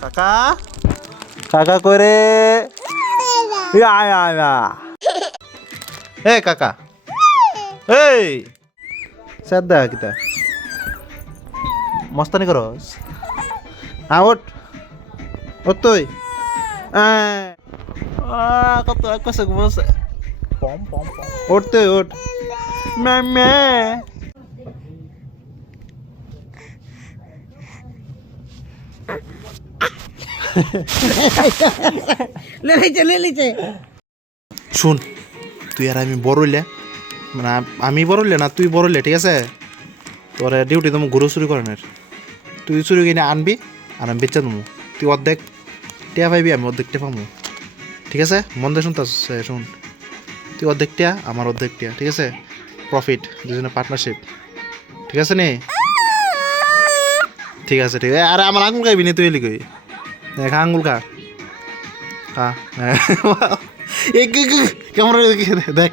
কাকা কাকা করে এ কাকা এই শ্রদ্ধা কিতা মস্তানি করস ওঠ ওঠ তুই কত কষে ঘুমাচ্ছে ওঠ তুই ওঠ ম্যা শুন তুই আর আমি বড় হইলে মানে আমি বড় হইলে না তুই বড় হইলে ঠিক আছে তোর ডিউটি তুমি গরু চুরি করেনের তুই চুরি কিনে আনবি আর আমি বেচা দেবো তুই অর্ধেক টিয়া পাইবি আমি অর্ধেক টিয়া পাবো ঠিক আছে মন দিয়ে শুনতে শুন তুই অর্ধেক টিয়া আমার অর্ধেক টিয়া ঠিক আছে প্রফিট দুজনে পার্টনারশিপ ঠিক আছে নি ঠিক আছে ঠিক আছে আরে আমার আঙুল খাইবি নি তুই এলি কই খা আঙুল খা খা কেমন দেখ